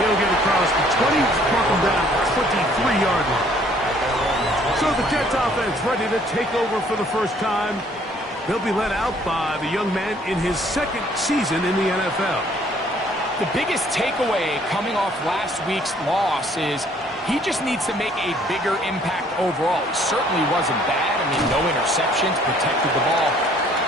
He'll get across the 20, mark him down at the 23-yard line. So the Jets offense ready to take over for the first time. They'll be led out by the young man in his second season in the NFL. The biggest takeaway coming off last week's loss is he just needs to make a bigger impact overall. He certainly wasn't bad. I mean, no interceptions, protected the ball.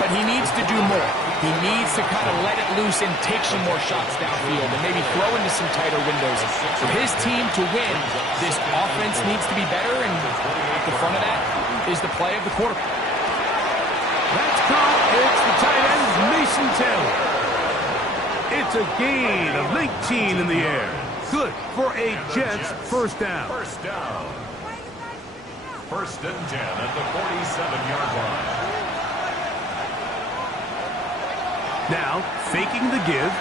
But he needs to do more. He needs to kind of let it loose and take some more shots downfield and maybe throw into some tighter windows. For his team to win, this offense needs to be better, and at the front of that is the play of the quarterback. That's caught. It's the tight end, Mason Taylor. It's a gain of 19 in the air. Good for a Jets first down. First down. First and 10 at the 47-yard line. Now, faking the give.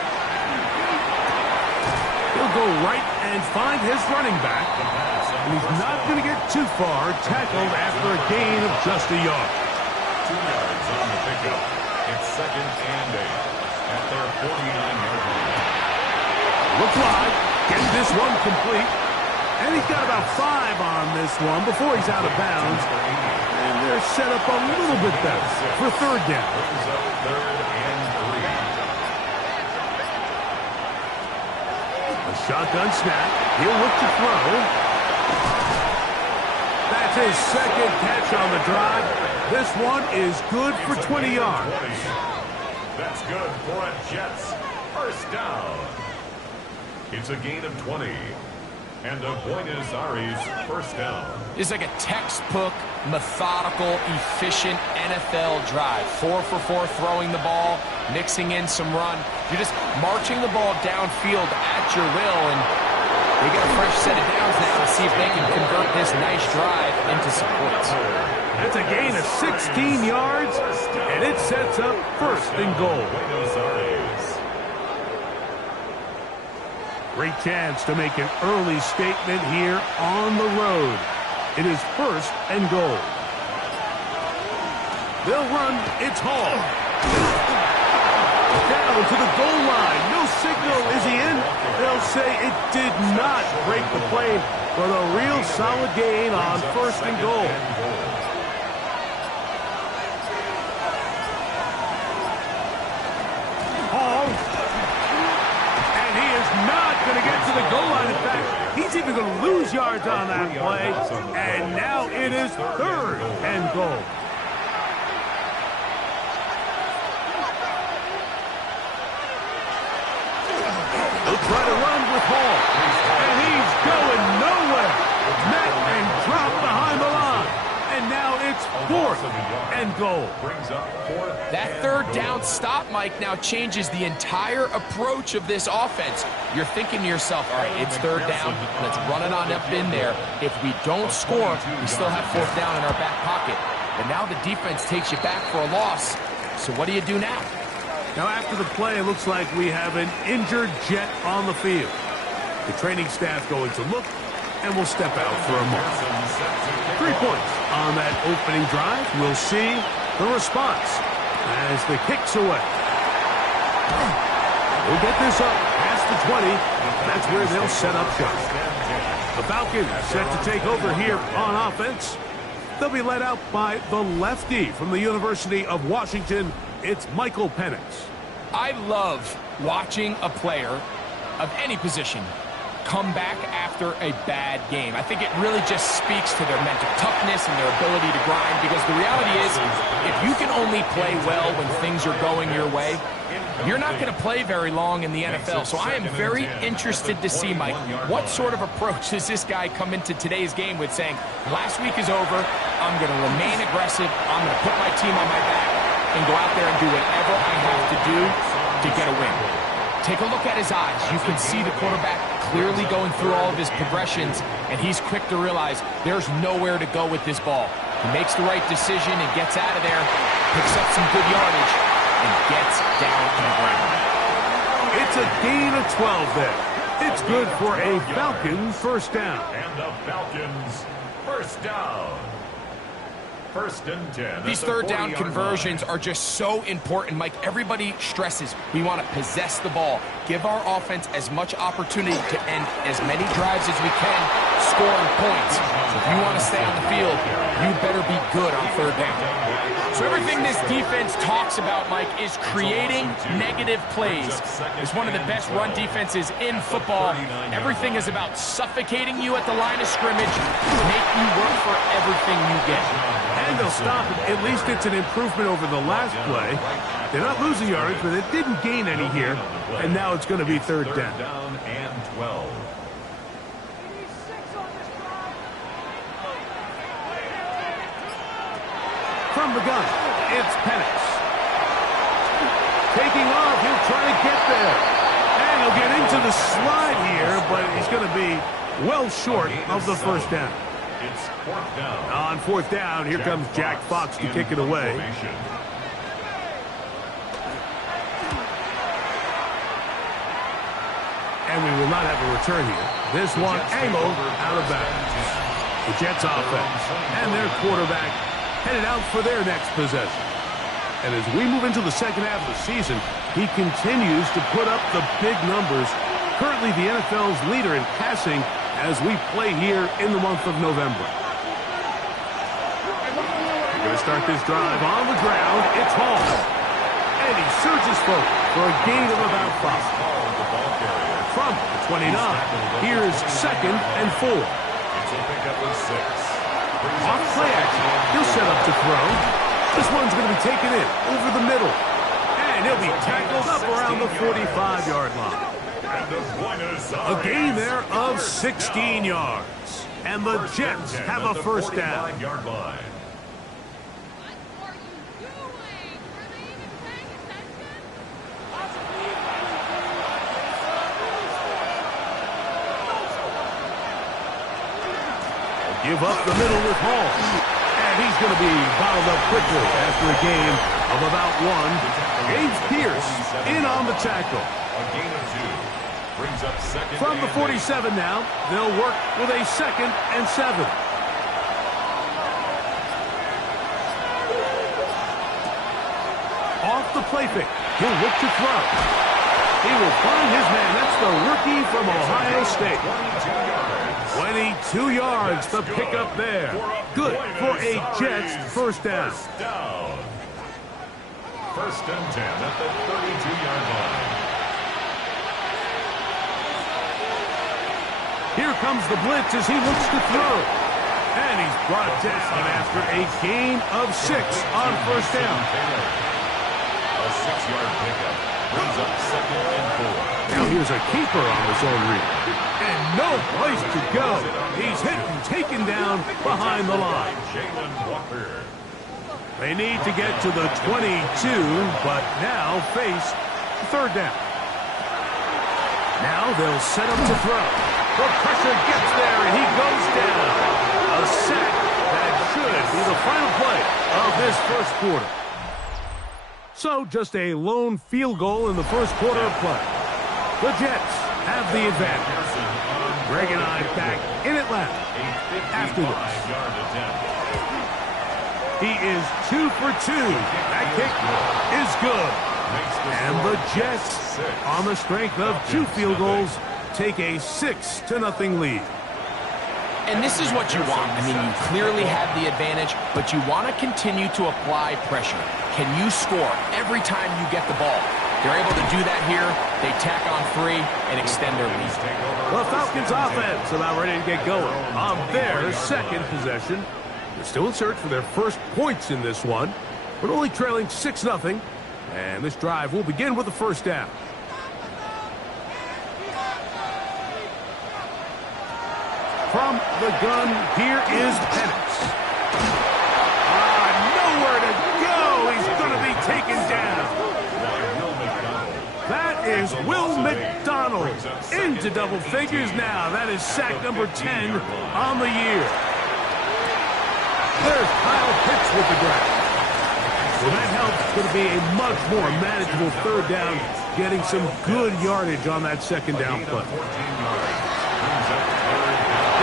He'll go right and find his running back. And he's not going to get too far, tackled after a gain of just a yard. 2 yards on the pickup. It's second and 8 at their 49-yard line. Looks like getting this one complete. And he's got about 5 on this one before he's out of bounds. And they're set up a little bit better for third down. Third and 3. A shotgun snap. He'll look to throw. That's his second catch on the drive. This one is good for 20 yards. That's good for a Jets first down. It's a gain of 20. And a Buenos Aires first down. It's like a textbook, methodical, efficient NFL drive. 4 for 4 throwing the ball, mixing in some run. You're just marching the ball downfield at your will, and they get a fresh set of downs now to see if they can convert this nice drive into some points. That's a gain of 16 yards, and it sets up first and goal. Buenos Aires. Great chance to make an early statement here on the road. It is first and goal. They'll run. It's Hall. Down to the goal line. No signal. Is he in? They'll say it did not break the play, but a real solid gain on first and goal. Hall. And he is not going to get to the goal line. In fact, he's even going to lose yards on that play. And now it is third and goal. They'll try to run with Hall. And he's going nowhere. Met and dropped behind the line. And now it's fourth and goal. That third down stop, Mike, now changes the entire approach of this offense. You're thinking to yourself, all right, it's third down. Let's run it on up in there. If we don't score, we still have fourth down in our back pocket. But now the defense takes you back for a loss. So what do you do now? Now, after the play, it looks like we have an injured Jet on the field. The training staff going to look, and we'll step out for a moment. 3 points on that opening drive. We'll see the response as the kick's away. We'll get this up past the 20. That's where they'll set up shop. The Falcons set to take over here on offense. They'll be led out by the lefty from the University of Washington. It's Michael Penix. I love watching a player of any position come back after a bad game. I think it really just speaks to their mental toughness and their ability to grind, because the reality is, if you can only play well when things are going your way, you're not going to play very long in the NFL. So I am very interested to see, Mike, what sort of approach does this guy come into today's game with, saying, last week is over, I'm going to remain aggressive, I'm going to put my team on my back and go out there and do whatever I have to do to get a win. Take a look at his eyes. You can see the quarterback clearly going through all of his progressions, and he's quick to realize there's nowhere to go with this ball. He makes the right decision and gets out of there, picks up some good yardage, and gets down to the ground. It's a gain of 12 there. It's good for a Falcons first down. And the Falcons first down. First and 10. These third down conversions are just so important, Mike. Everybody stresses we want to possess the ball, give our offense as much opportunity to end as many drives as we can, scoring points. So if you want to stay on the field, you better be good on third down. So everything this defense talks about, Mike, is creating negative plays. It's one of the best run defenses in football. Everything is about suffocating you at the line of scrimmage, make you work for everything you get. And they'll stop it. At least it's an improvement over the last play. They're not losing yards, but it didn't gain any here. And now it's going to be third down. Down and 12. From the gun, it's Penix. Taking off, he'll try to get there. And he'll get into the slide here, but he's going to be well short of the first down. It's fourth down. On fourth down, here comes Jack Fox to kick it away. And we will not have a return here. This one angled out of bounds. The Jets offense and their quarterback headed out for their next possession. And as we move into the second half of the season, he continues to put up the big numbers. Currently the NFL's leader in passing as we play here in the month of November. We're going to start this drive on the ground. It's Hall. And he surges forward for a gain of about 5. From the 29, here's second and 4. It's a pickup of 6. Off play action. He'll set up to throw. This one's going to be taken in over the middle. And he'll be tackled up around the 45-yard line. A gain there of 16 yards. And the Jets have a first down. Give up the middle with Hall. And he's going to be bottled up quickly after a gain of about 1. James Pierce in on the tackle. A gain of 2. Brings up second. From the 47 now, they'll work with a second and 7. Off the play fake. He'll look to throw. He will find his man. That's the rookie from Ohio State. 22 yards, the pickup there. Good for a Jets first down. First and 10 at the 32-yard line. Here comes the blitz as he looks to throw. And he's brought down after a gain of 6 on first down. A 6-yard pickup brings up second and 4. Now here's a keeper on the zone read. And no place to go. He's hit and taken down behind the line. They need to get to the 22, but now face third down. Now they'll set up to throw. The pressure gets there, and he goes down. A sack that should be the final play of this first quarter. So just a lone field goal in the first quarter of play. The Jets have the advantage. Greg and I back in Atlanta after this. He is 2 for 2. That kick is good. And the Jets, on the strength of 2 field goals, take a 6-0 lead. And this is what you want. I mean, you clearly have the advantage, but you want to continue to apply pressure. Can you score every time you get the ball? They're able to do that here. They tack on 3 and extend their lead. The Falcons offense about ready to get going on their second possession. They're still in search for their first points in this one, but only trailing 6-0. And this drive will begin with the first down. From the gun, here is Penix. Nowhere to go. He's going to be taken down. That is Will McDonald into double figures now. That is sack number 10 on the year. There's Kyle Pitts with the grab. Well, that helps. It's going to be a much more manageable third down, getting some good yardage on that second down play.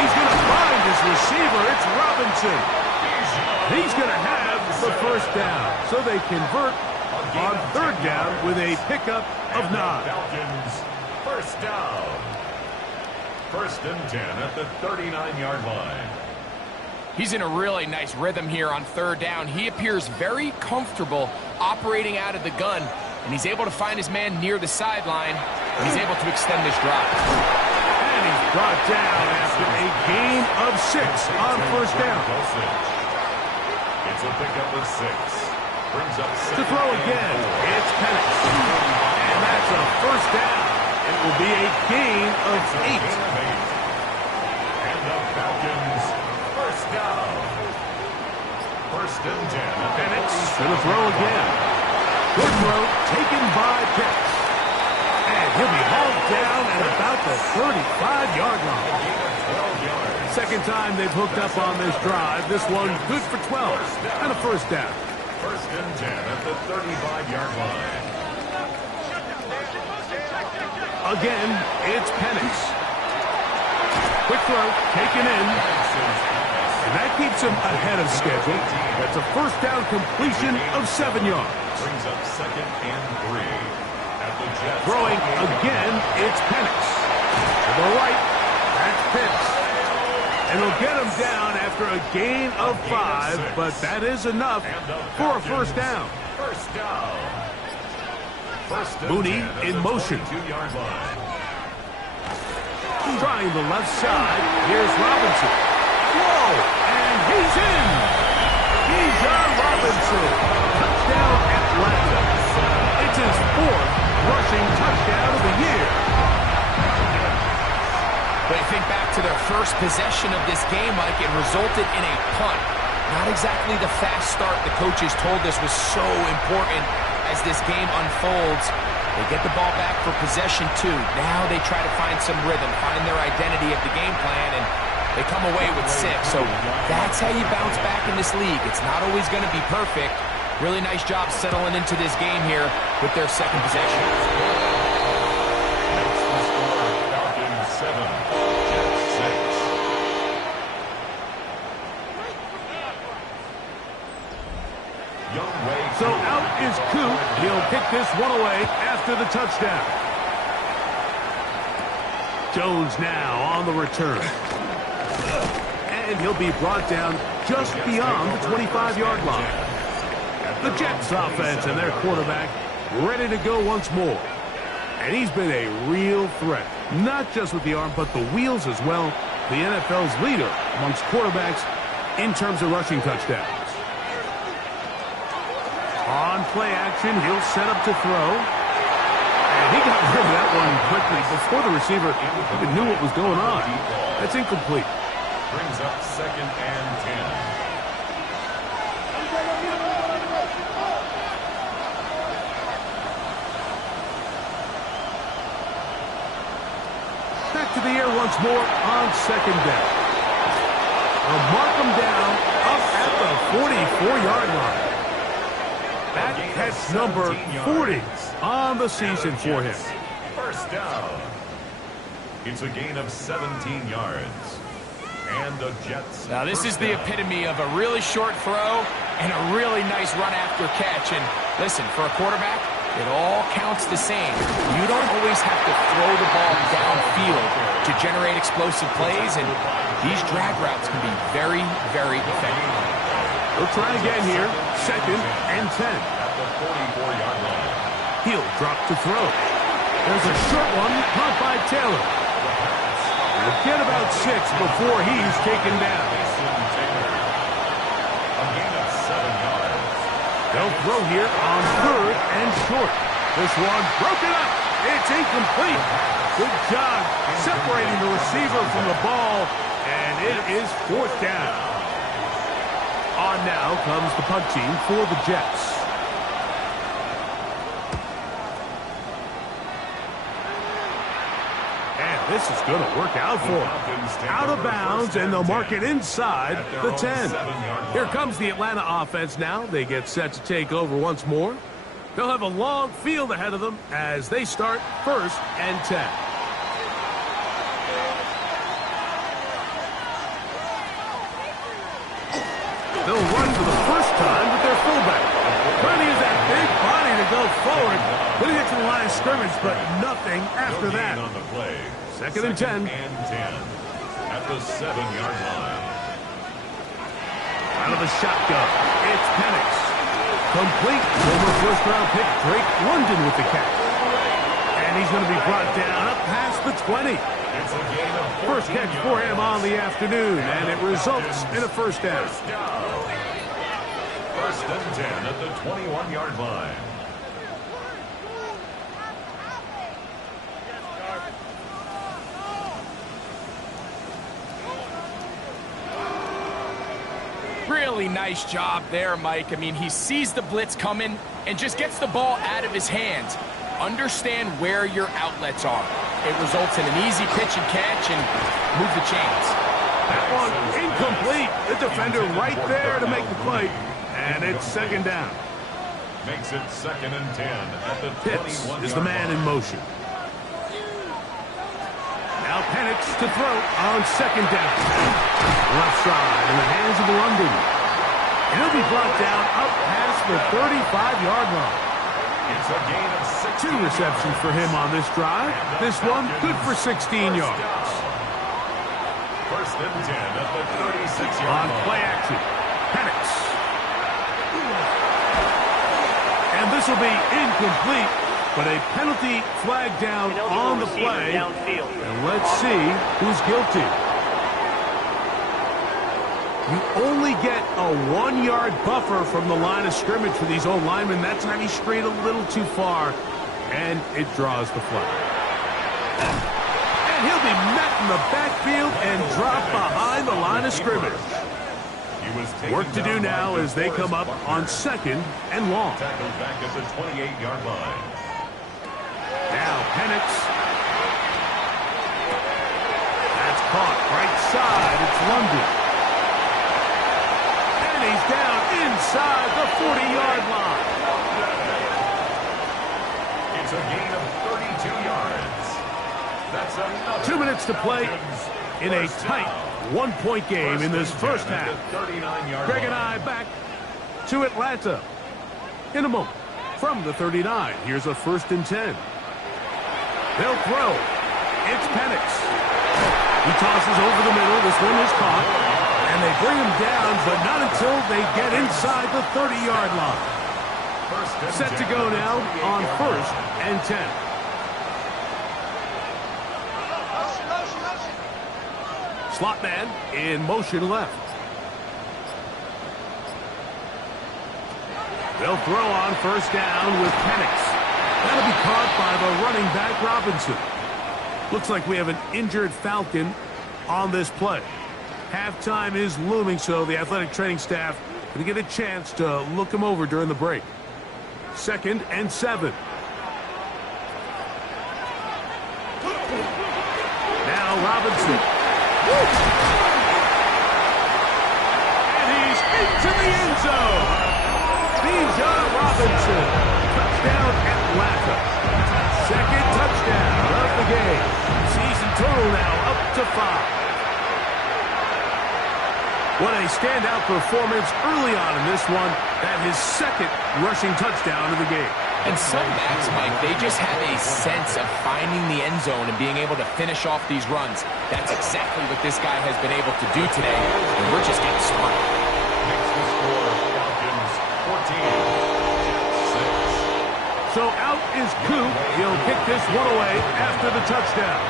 He's going to find his receiver. It's Robinson. He's going to have the first down. So they convert on third down with a pickup of 9. Falcons, first down. First and 10 at the 39-yard line. He's in a really nice rhythm here on third down. He appears very comfortable operating out of the gun, and he's able to find his man near the sideline, and he's able to extend this drive. And he's brought down after a gain of 6 on first down. It's a pickup of 6. Brings up To throw again, it's Penix. And that's a first down. It will be a gain of 8. And the Falcons, first down. First and 10. Penix to the throw again. Good throw taken by Pitts. And he'll be hauled down at about the 35-yard line. 12 yards. Second time they've hooked up on this drive. This one good for 12 and a first down. First and 10 at the 35-yard line. Again, it's Penix. Quick throw taken in. And that keeps him ahead of schedule. That's a first down completion of 7 yards. Brings up second and 3 at the Jets. Throwing again, it's Penix. To the right, that's Pitts. And he'll get him down after a gain of 5, but that is enough for a first down. First down. First and Mooney 10 in at the motion. 22-yard line. Trying the left side, here's Robinson. Whoa, and he's in. Bijan Robinson. Touchdown Atlanta. It's his 4th rushing touchdown of the year. But think back to their first possession of this game, Mike. It resulted in a punt. Not exactly the fast start the coaches told us was so important as this game unfolds. They get the ball back for possession 2. Now they try to find some rhythm, find their identity of the game plan, and they come away with 6. So that's how you bounce back in this league. It's not always going to be perfect. Really nice job settling into this game here with their second possession. Makes the score Falcons 7, Jets 6. Youngway. So out is Coop. He'll kick this one away after the touchdown. Jones now on the return. And he'll be brought down just beyond the 25-yard line. The Jets offense and their quarterback ready to go once more. And he's been a real threat, not just with the arm, but the wheels as well. The NFL's leader amongst quarterbacks in terms of rushing touchdowns. On play action, he'll set up to throw. And he got rid of that one quickly before the receiver even knew what was going on. That's incomplete. Brings up second and 10. Back to the air once more on second down. They'll mark him down up at the 44-yard line. That catch number 40 on the season for him. First down. It's a gain of 17 yards. And the Jets. Now this is the epitome of a really short throw and a really nice run after catch. And listen, for a quarterback, it all counts the same. You don't always have to throw the ball downfield to generate explosive plays, and these drag routes can be very, very effective. We'll try again here. Second and 10. At the 44-yard line. He'll drop to throw. There's a short one caught by Taylor. We'll get about 6 before he's taken down. A gain of 7 yards. They'll throw here on third and short. This one broken up. It's incomplete. Good job separating the receiver from the ball, and it is 4th down. On now comes the punt team for the Jets. And this is going to work out for them. Out of bounds, and they'll mark it inside the 10. Here comes the Atlanta offense now. They get set to take over once more. They'll have a long field ahead of them as they start 1st and 10. They'll run running for the first time with their fullback. Trying to use that big body to go forward. Putting it to the line of scrimmage, but nothing after that. On the play. Second and 10. And 10 at the 7-yard line. Out of the shotgun, it's Penix. Complete. Former first-round pick Drake London with the catch. And he's going to be brought down up past the 20. It's a gain of 14 First catch for him on the afternoon, and it results in a first down. First and 10 at the 21-yard line. Really nice job there, Mike. I mean, he sees the blitz coming and just gets the ball out of his hands. Understand where your outlets are. It results in an easy pitch and catch and move the chains. That one incomplete. The defender right there to make the play. And it's second down. Makes it second and 10 at the 21-yard line. Pitts is the man in motion. Now Penix to throw on second down. Left side in the hands of London. And he'll be brought down up past the 35-yard line. It's a gain of 6. 2 receptions for him on this drive. This one good for 16 yards. First and 10 at the 36-yard On line. play action, Penix. And this will be incomplete, but a penalty flag down on the play. And let's see who's guilty. You only get a 1-yard buffer from the line of scrimmage for these old linemen. That time he strayed a little too far, and it draws the flag. And he'll be met in the backfield and dropped behind the line of scrimmage. Work to do now as they come up on second and long. Tackled back at the 28-yard line. Now Penix. That's caught right side. It's London. And he's down inside the 40-yard line. It's a gain of 32 yards. That's another 2 minutes to play in a tight one-point game in this first half. Greg and I back to Atlanta in a moment. From the 39, here's a first and 10. They'll throw. It's Penix. He tosses over the middle. This one is caught. And they bring him down, but not until they get inside the 30-yard line. Set to go now on first and 10. Slot man in motion left. They'll throw on first down with Penix. That'll be caught by the running back Robinson. Looks like we have an injured Falcon on this play. Halftime is looming, so the athletic training staff going to get a chance to look him over during the break. Second and 7. Now Robinson. And he's into the end zone. Bijan Robinson. Touchdown Atlanta. Second touchdown of the game. Season total now up to 5. What a standout performance early on in this one. That his second rushing touchdown of the game. And some backs, Mike, they just have a sense of finding the end zone and being able to finish off these runs. That's exactly what this guy has been able to do today, and we're just getting started. Makes the score Falcons 14-6. So out is Coop. He'll kick this one away after the touchdown.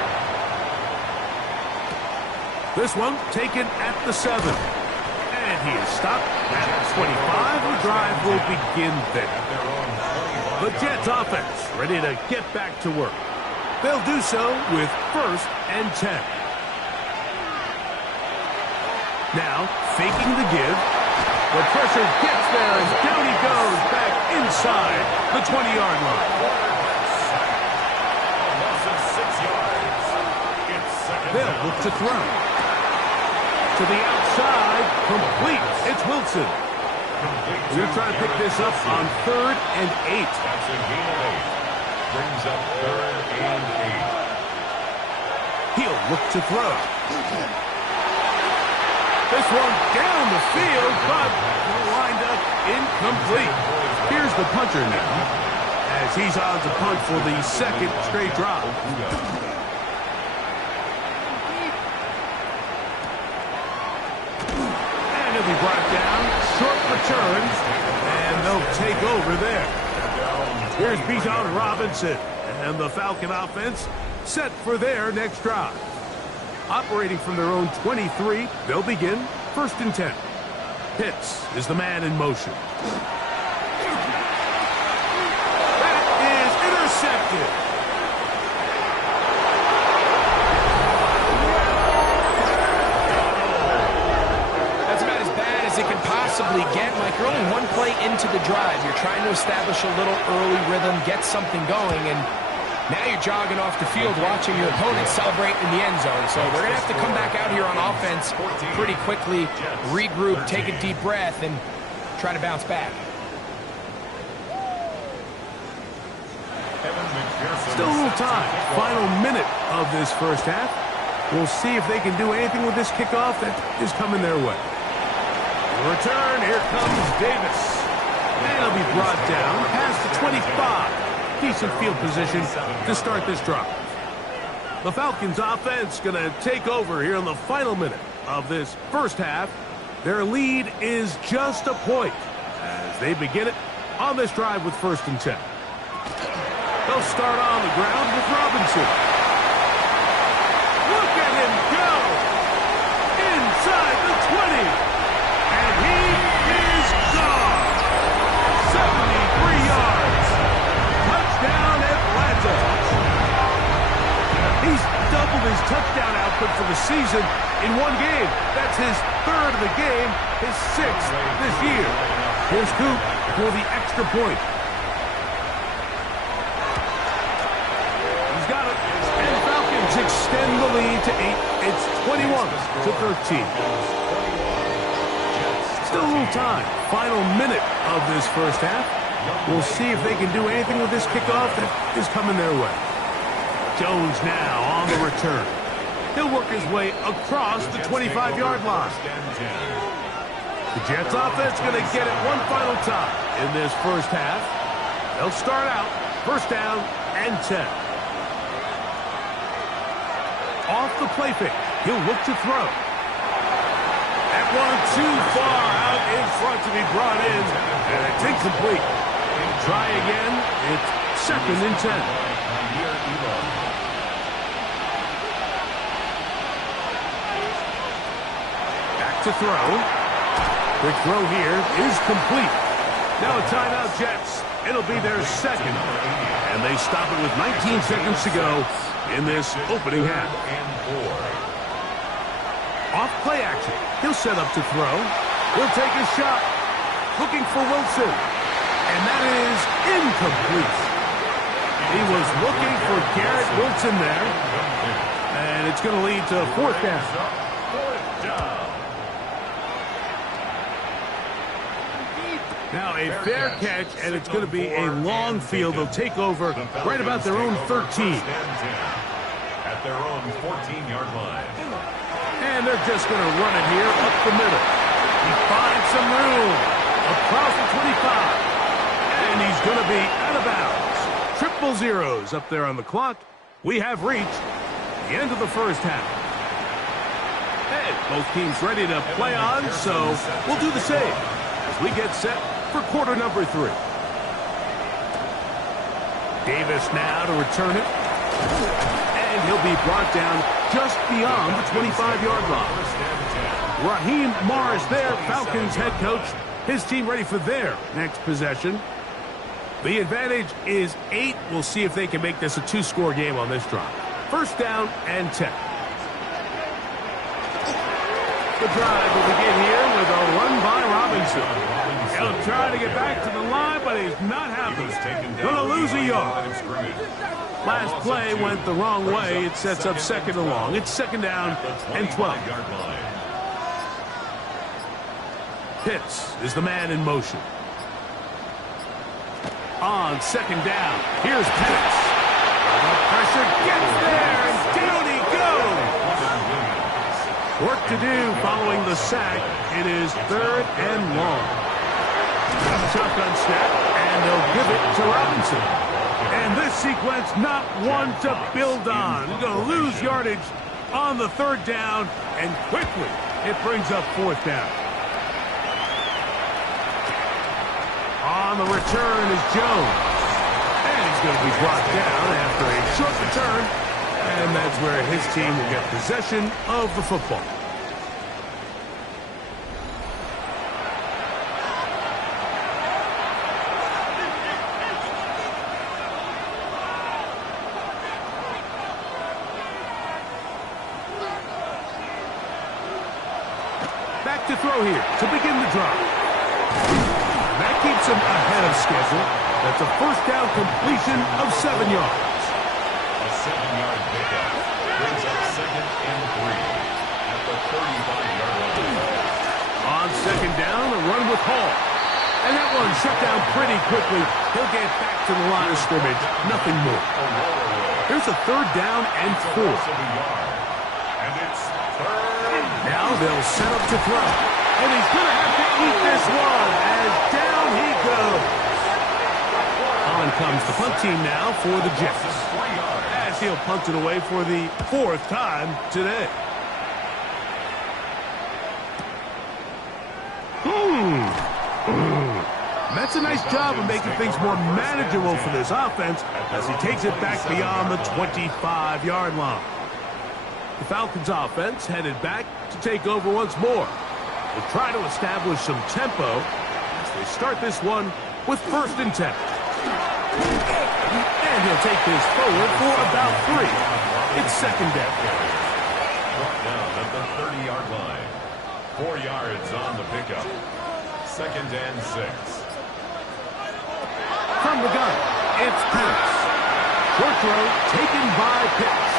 This one taken at the 7. And he is stopped at 25. The drive will begin there. The Jets offense ready to get back to work. They'll do so with first and 10. Now faking the give. The pressure gets there and down he goes back inside the 20-yard line. They'll look to throw. To the outside, complete. It's Wilson. We're going to try to pick this up on third and 8. That's a gain of 8. Brings up third and 8. He'll look to throw. This one down the field, but the incomplete. Here's the punter now, as he's on to punt for the second straight drive. And he'll be brought down. Short returns, and they'll take over there. Here's Bijan Robinson, and the Falcon offense set for their next drive. Operating from their own 23, they'll begin 1st and 10. Pitts is the man in motion. That is intercepted. That's about as bad as it can possibly get. Mike, you're only one play into the drive. You're trying to establish a little early rhythm, get something going, and now you're jogging off the field watching your opponent celebrate in the end zone. So they're going to have to come back out here on offense pretty quickly, regroup, take a deep breath, and try to bounce back. Still a little time. Final minute of this first half. We'll see if they can do anything with this kickoff that is coming their way. Return, here comes Davis. And he'll be brought down past the 25. Decent field position to start this drive. The Falcons offense going to take over here in the final minute of this first half. Their lead is just a point as they begin it on this drive with 1st and 10. They'll start on the ground with Robinson. Look at him go! Inside the 20. And he is gone! 73 yards. Touchdown Atlanta. He's doubled his touchdown output for the season in one game. That's his 3rd of the game, his 6th this year. Here's Coop for the extra point. He's got it. And Falcons extend the lead to 8. It's 21-13. Still a little time. Final minute of this first half. We'll see if they can do anything with this kickoff that is coming their way. Jones now on the return. He'll work his way across the 25-yard line. The Jets offense going to get it one final time in this first half. They'll start out 1st down and 10. Off the play fake. He'll look to throw. That one too far out in front to be brought in. And it's incomplete. Try again. It's 2nd and 10. Back to throw. Quick throw here is complete. Now a timeout, Jets. It'll be their 2nd. And they stop it with 19 seconds to go in this opening half. Off play action. He'll set up to throw. He'll take a shot. Looking for Wilson. And that is incomplete. He was looking for Garrett Wilson there. And it's going to lead to 4th down. Now a fair catch, and it's going to be a long field. They'll take over right about their own 13. At their own 14-yard line. And they're just going to run it here up the middle. He finds some room across the 25. And he's going to be out of bounds. Triple zeros up there on the clock. We have reached the end of the first half. And both teams ready to play on, so we'll do the same as we get set for quarter number 3. Davis now to return it. And he'll be brought down just beyond the 25-yard line. Raheem Morris there, Falcons head coach. His team ready for their next possession. The advantage is 8. We'll see if they can make this a 2-score game on this drive. 1st down and 10. The drive will begin here with a run by Robinson. He'll try to get back to the line, but he's not happy. Gonna lose a yard. Last play went the wrong way. It sets up 2nd and long. It's 2nd down and 12. Pitts is the man in motion. On 2nd down, here's Pitts. The pressure gets there, and down he goes. Work to do following the sack. It is 3rd and long. Shotgun snap, and they'll give it to Robinson. And this sequence, not one to build on. We're going to lose yardage on the third down, and quickly it brings up fourth down. On the return is Jones. And he's going to be brought down after a short return. And that's where his team will get possession of the football. Back to throw here to begin the drive. That keeps him ahead of schedule. That's a first down completion of 7 yards. A 7-yard pickup brings up 2nd and 3 at the 35-yard line. On second down, a run with Hall. And that one shut down pretty quickly. He'll get back to the line of scrimmage. Nothing more. Here's a third down and 4. And it's third. Now they'll set up to throw. And he's going to have to eat this one as down he goes. On comes the punt team now for the Jets. As he'll punt it away for the 4th time today. That's a nice job of making things more manageable for this offense as he takes it back beyond the 25-yard line. The Falcons offense headed back to take over once more. They'll try to establish some tempo as they start this one with 1st and 10. And he'll take this forward for about 3. It's 2nd down. Brought down at the 30-yard line. 4 yards on the pickup. 2nd and 6. From the gun, it's Pitts. Short throw taken by Pitts.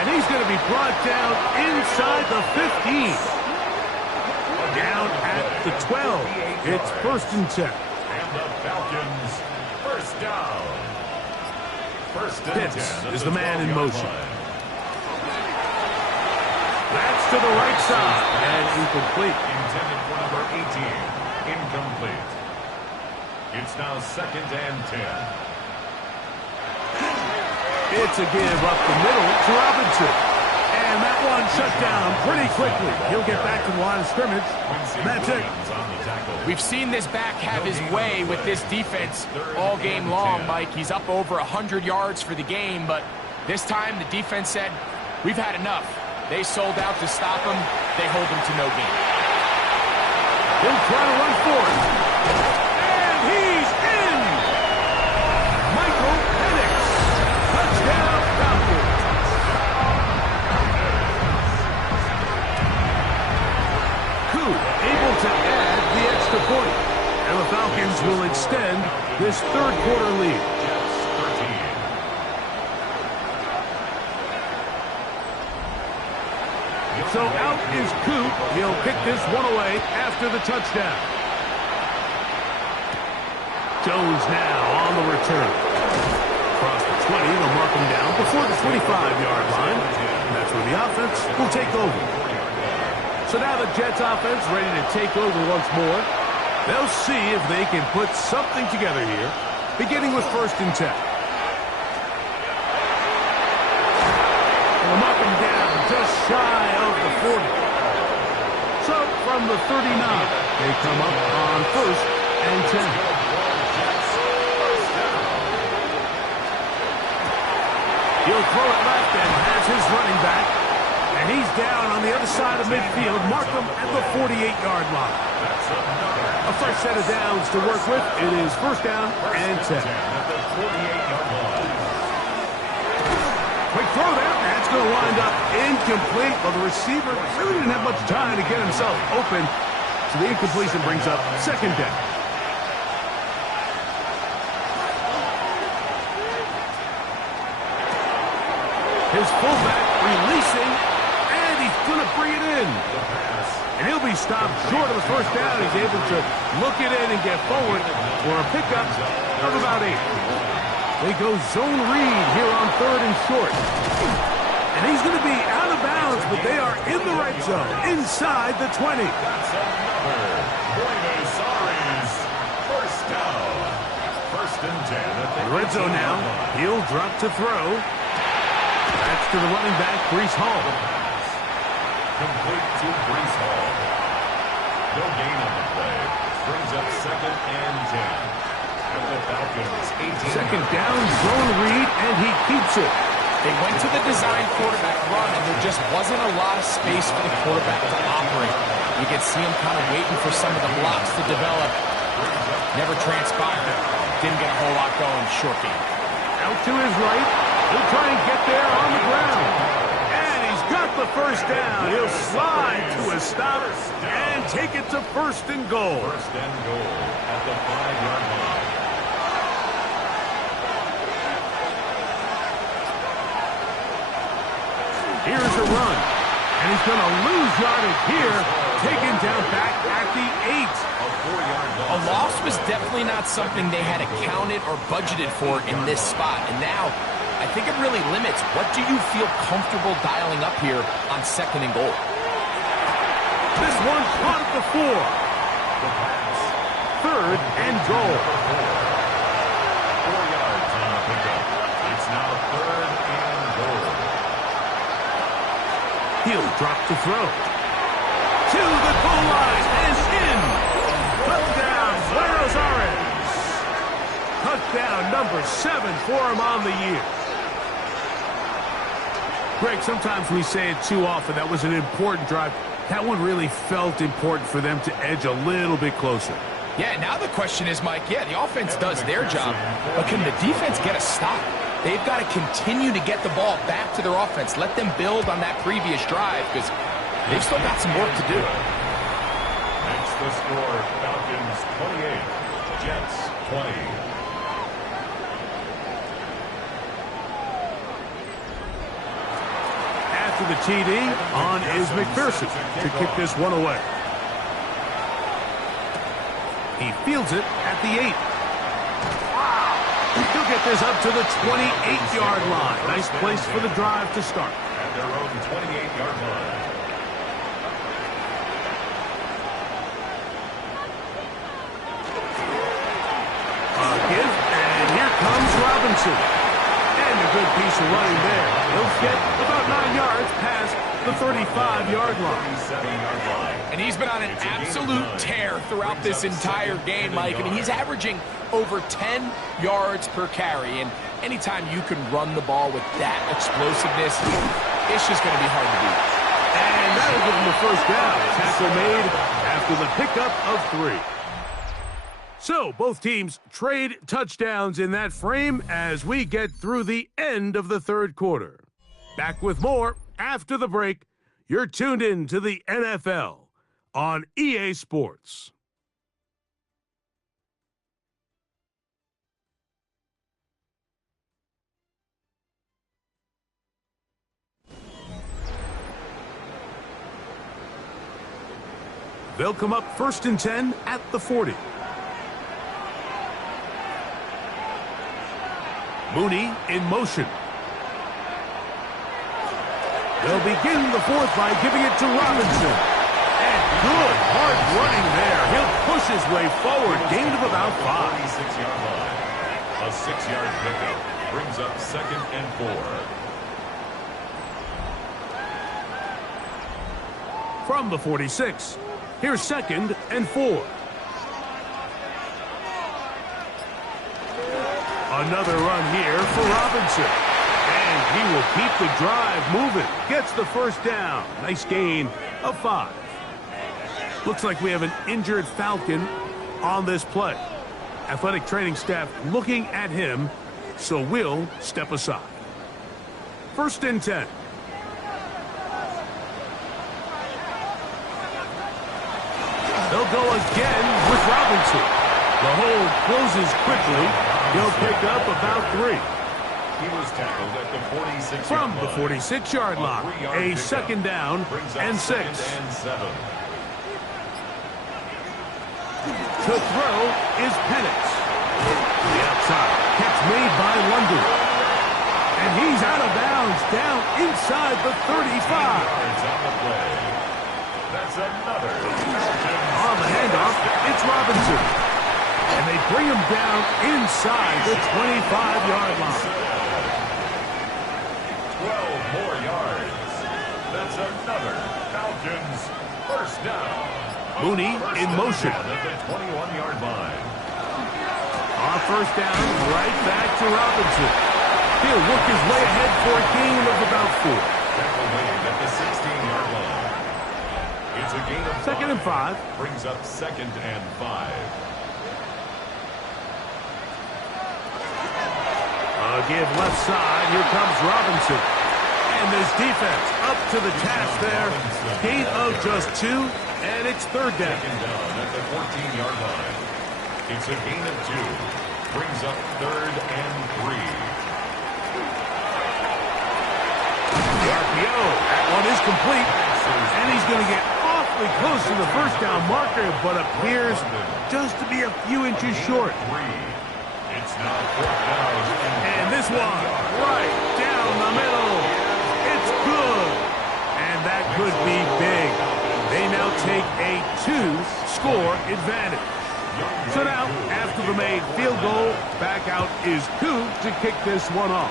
And he's going to be brought down inside the 15. Down at the 12. It's 1st and 10. And the Falcons, first down. 1st and 10. Pitts is the man in motion. That's to the right side. And incomplete. Intended for number 18. Incomplete. It's now 2nd and 10. It's a give up the middle to Robinson. And that one shut down pretty quickly. He'll get back to the line of scrimmage. That's it. We've seen this back have his way with this defense all game long, Mike. He's up over 100 yards for the game, but this time the defense said, we've had enough. They sold out to stop him. They hold him to no gain. He'll try to run for it. And he's in! Michael Penix. Touchdown, Falcons. Coup able to add the extra point. And the Falcons will extend this 3rd quarter lead. So out is Coop. He'll kick this one away after the touchdown. Jones now on the return. Across the 20, they'll mark him down before the 25-yard line. And that's where the offense will take over. So now the Jets offense ready to take over once more. They'll see if they can put something together here, beginning with 1st and 10. Mark him down just shy of the 40. So from the 39, they come up on 1st and 10. He'll throw it left and has his running back. And he's down on the other side of midfield. Mark him at the 48-yard line. A fresh set of downs to work with. It is 1st down and 10. Quick throw there. That's going to wind up incomplete. Well, the receiver really didn't have much time to get himself open. So the incompletion brings up 2nd down. His fullback releasing, and he's going to bring it in. And he'll be stopped short of the 1st down. He's able to look it in and get forward for a pickup of about 8. They go zone read here on 3rd and short. And he's going to be out of bounds, but they are in the right zone, inside the 20. That's another Buenos Aires first down. First and 10 at the red zone now. He'll drop to throw. That's to the running back, Breece Hall. Complete to Breece Hall. No gain on the play. Brings up second and 10. At the Falcons, 18. Second down, zone read, and he keeps it. They went to the design quarterback run, and there just wasn't a lot of space for the quarterback to operate. You could see him kind of waiting for some of the blocks to develop. Never transpired. Didn't get a whole lot going. Short game. Out to his right. He'll try and get there on the ground. And he's got the first down. He'll slide to a stop and take it to first and goal. First and goal at the 5-yard line. Here's a run. And he's going to lose yardage here. Taken down back at the 8. A loss was definitely not something they had accounted or budgeted for in this spot. And now, I think it really limits what do you feel comfortable dialing up here on second and goal. This one caught at the 4. The pass. Third and goal. 4 yards on the pickup. It's now third and goal. He'll drop to throw. To the goal line and in. Touchdown, Buenos Aires. Touchdown number 7 for him on the year. Greg, sometimes we say it too often. That was an important drive. That one really felt important for them to edge a little bit closer. Yeah, now the question is, Mike, yeah, the offense does their job, but can the defense get a stop? They've got to continue to get the ball back to their offense. Let them build on that previous drive because they've still got some work to do. Makes the score Falcons 28, Jets 20. After the TD, on is McPherson to kick this one away. He fields it at the 8. He'll get this up to the 28-yard line. Nice place for the drive to start. At their own 28-yard line. Give, and here comes Robinson. And a good piece of running there. He'll get about 9 yards past the 35-yard line. 37-yard line. And he's been on an absolute tear throughout this entire game, Mike. I mean, he's averaging over 10 yards per carry. And anytime you can run the ball with that explosiveness, it's just going to be hard to beat. And that'll give him the first down. Tackle made after the pickup of 3. So, both teams trade touchdowns in that frame as we get through the end of the third quarter. Back with more after the break. You're tuned in to the NFL on EA Sports. They'll come up first and 10 at the 40. Mooney in motion. They'll begin the fourth by giving it to Robinson. And good hard running there. He'll push his way forward. Gain of about 5. 46-yard line. A 6-yard pickup brings up second and 4. From the 46, here's second and 4. Another run here for Robinson. And he will keep the drive moving. Gets the first down. Nice gain of 5. Looks like we have an injured Falcon on this play. Athletic training staff looking at him, so we'll step aside. First and 10. They'll go again with Robinson. The hole closes quickly. He'll pick up about 3. He was tackled at the 46-yard From line. the 46-yard line. A second down and 6. And 7. To throw is Penix. The outside. Catch made by London. And he's out of bounds down inside the 35. Yards on the play. That's another. On the handoff, it's Robinson. And they bring him down inside the 25-yard line. 12 more yards. That's another Falcons first down. Mooney in motion. At the 21-yard line. On first down, right back to Robinson. He'll work his way ahead for a gain of about 4. Tackle made at the 16-yard line. It's a gain of 5. Second and 5. Brings up 2nd and 5. Give left side. Here comes Robinson. And this defense up to the task there. Gain of just 2, and it's third down. Second down at the 14-yard line. It's a gain of 2. Brings up 3rd and 3. The RPO. That one is complete. And he's going to get awfully close to the first down marker, but appears just to be a few inches short. It's now 4th down. And this one, right down the middle. It's good. And that could be big. They now take a 2-score advantage. So now, after the made field goal, back out is Koo to kick this one off.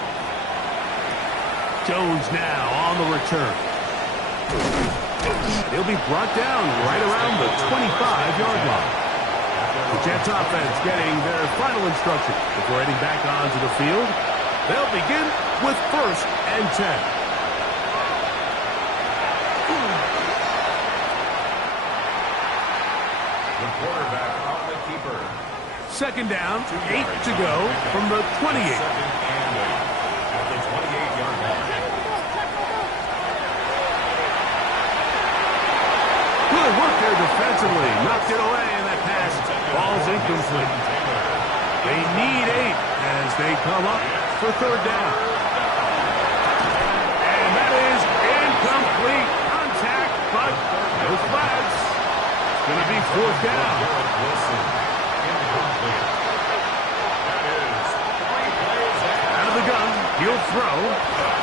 Jones now on the return. He'll be brought down right around the 25-yard line. The Jets offense getting their final instruction before heading back onto the field. They'll begin with 1st and 10. The quarterback on the keeper. Second down, 8 to go from the 28. Second and 8 at the 28-yard line. Good work there defensively. Knocked it away, and that pass falls incomplete. They need 8 as they come up for third down. And that is incomplete. Contact, but no flags. It's going to be fourth down. Wilson, incomplete. That is 3 plays Out of the gun, he'll throw.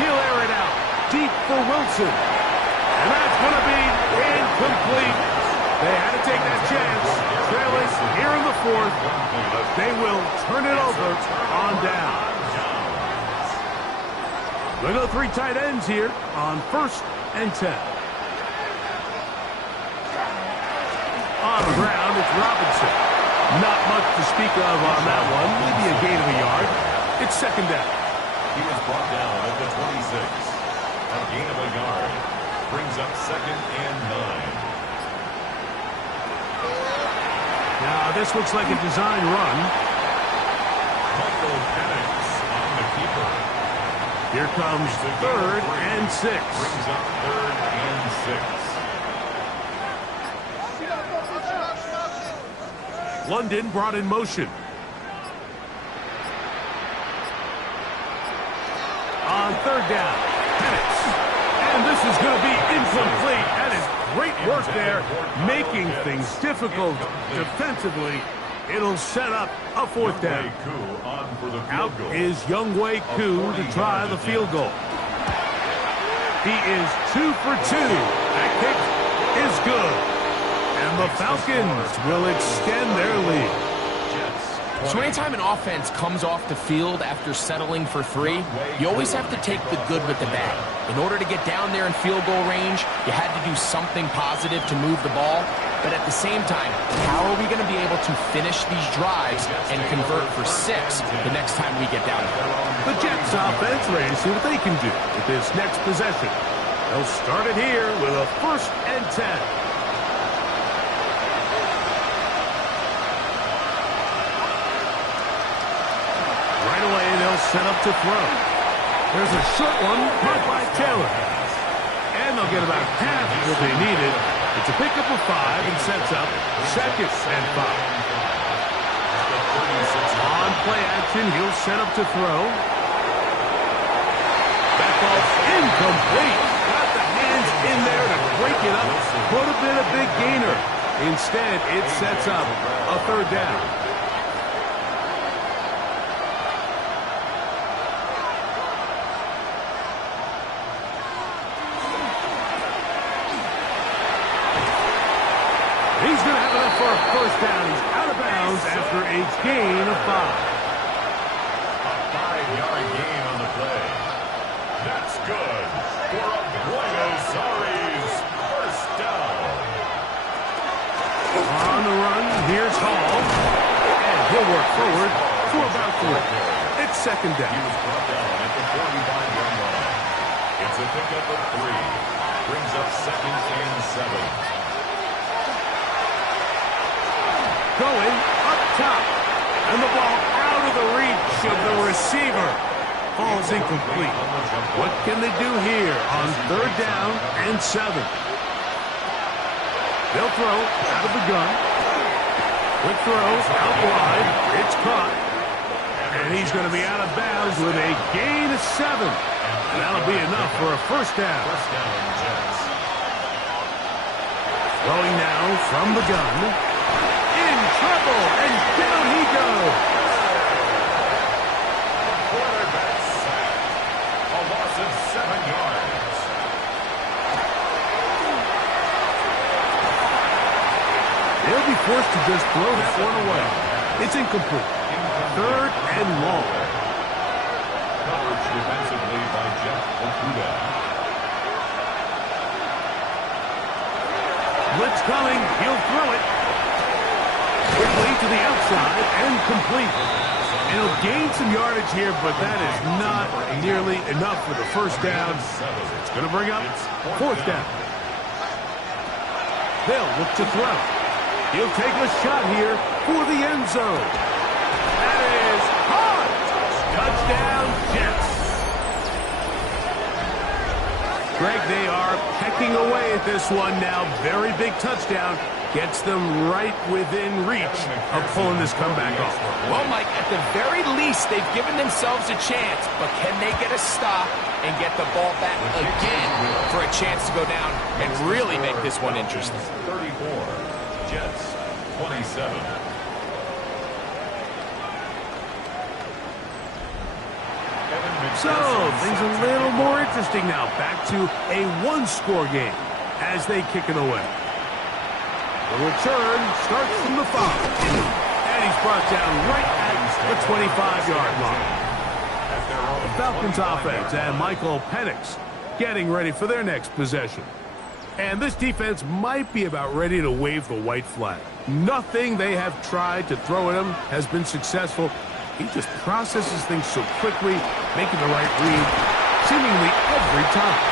He'll air it out. Deep for Wilson. And that's going to be incomplete. They had to take that chance. Trailing here in the 4th. But they will turn it over on down. We'll go 3 tight ends here on 1st and 10. On the ground, it's Robinson. Not much to speak of on that one. Maybe a gain of a yard. It's second down. He was brought down at the 26. A gain of a yard. Brings up 2nd and 9. Now, this looks like a design run. Michael Penix on the keeper. Here comes 3rd and 6. Brings up 3rd and 6. London brought in motion. On third down, Penix. And this is going to be incomplete. That is great work there, making things difficult defensively. It'll set up a fourth down. Out is Younghoe Koo to try the field goal. He is 2 for 2. That kick is good. And the Falcons will extend their lead. So anytime an offense comes off the field after settling for 3, you always have to take the good with the bad. In order to get down there in field goal range, you had to do something positive to move the ball. But at the same time, how are we going to be able to finish these drives and convert for 6 the next time we get down there? The Jets offense ready to see what they can do with this next possession. They'll start it here with a 1st and 10. Right away, they'll set up to throw. There's a short one caught by Taylor. And they'll get about half of what they needed. It's a pickup of 5 and sets up 2nd and 5. On play action, he'll set up to throw. That ball's incomplete. Got the hands in there to break it up. Could have been a big gainer. Instead, it sets up a third down. for a first down. He's out of bounds after a gain of 5. A 5-yard gain on the play. That's good for a Buenos Aires first down. On the run, here's Hall. And he'll work forward to about 3. It's second down. He was brought down at the 45-yard line. It's a pickup of 3. Brings up second and 7. Going up top. And the ball out of the reach of the receiver. Falls incomplete. What can they do here on third down and 7? They'll throw out of the gun. Quick throw out wide. It's caught. And he's going to be out of bounds with a gain of 7. And that'll be enough for a first down. First down, Jets. Throwing now from the gun. In trouble, and down he goes. Quarterback sack. A loss of 7 yards. They'll be forced to just throw that one away. It's incomplete. Third and long. Coverage defensively by Jeff Okuda. Blitz coming. He'll throw it. Quickly to the outside and complete. And he'll gain some yardage here, but that is not nearly enough for the first down. It's going to bring up fourth down. They'll look to throw. He'll take a shot here for the end zone. That is hot. Touchdown, Jets. Greg, they are pecking away at this one now. Very big touchdown. Gets them right within reach of pulling this comeback off. Well, Mike, at the very least, they've given themselves a chance, but can they get a stop and get the ball back again for a chance to go down and really make this one interesting? 34, Jets 27. So, things a little more interesting now. Back to a one-score game as they kick it away. The return starts from the 5. And he's brought down right at the 25-yard line. The Falcons offense and Michael Penix getting ready for their next possession. And this defense might be about ready to wave the white flag. Nothing they have tried to throw at him has been successful. He just processes things so quickly, making the right read seemingly every time.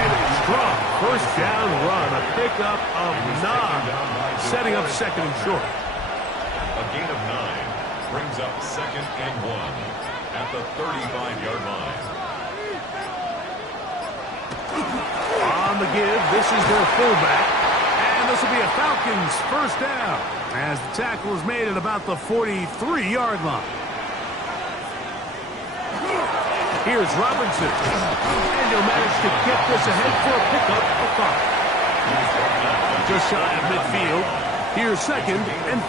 And a strong first down run, a pickup of 9, setting up second and short. A gain of 9 brings up second and 1 at the 35-yard line. On the give, this is their fullback. And this will be a Falcons first down as the tackle is made at about the 43-yard line. Here's Robinson. And he'll manage to get this ahead for a pickup of 5. Just shy of midfield. Here's second and 5.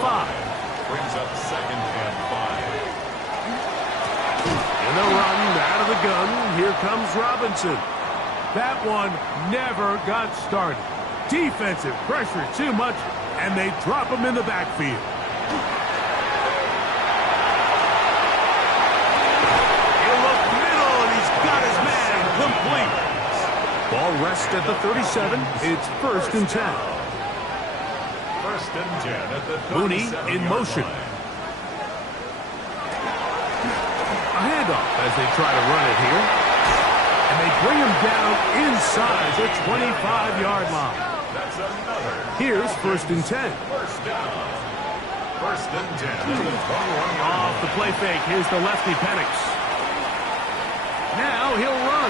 Brings up second and 5. And they'll run out of the gun. Here comes Robinson. That one never got started. Defensive pressure too much, and they drop him in the backfield. Complete. Ball rests at the 37. It's first and 10. First and 10 at the 37-yard Mooney in motion. line. A handoff as they try to run it here. And they bring him down inside the 25-yard line. That's another. Here's first and 10. First down. First and 10 at the 21-yard Off line. the play fake. Here's the lefty Penix. Now he'll run.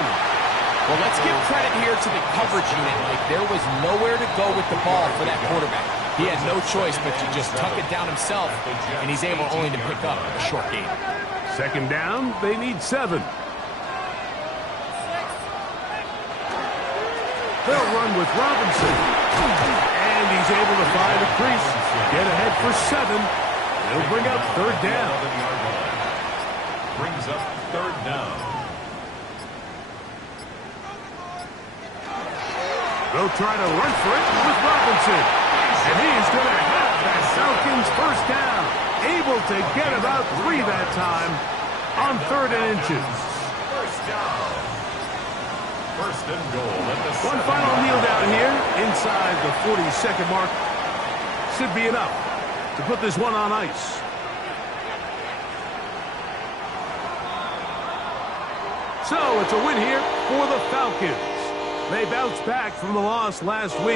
Well, let's give credit here to the coverage unit. Like, there was nowhere to go with the ball for that quarterback. He had no choice but to just tuck it down himself, and he's able only to pick up a short gain. Second down, they need 7. They'll run with Robinson. And he's able to find a crease. Get ahead for 7. They'll bring up third down. Brings up third down. They'll try to run for it with Robinson. And he's going to have that Falcons first down. Able to get about 3 that time on 3rd and inches. First down. First and goal at the One 7. final kneel down here inside the 40-second mark. Should be enough to put this one on ice. So it's a win here for the Falcons. They bounce back from the loss last week.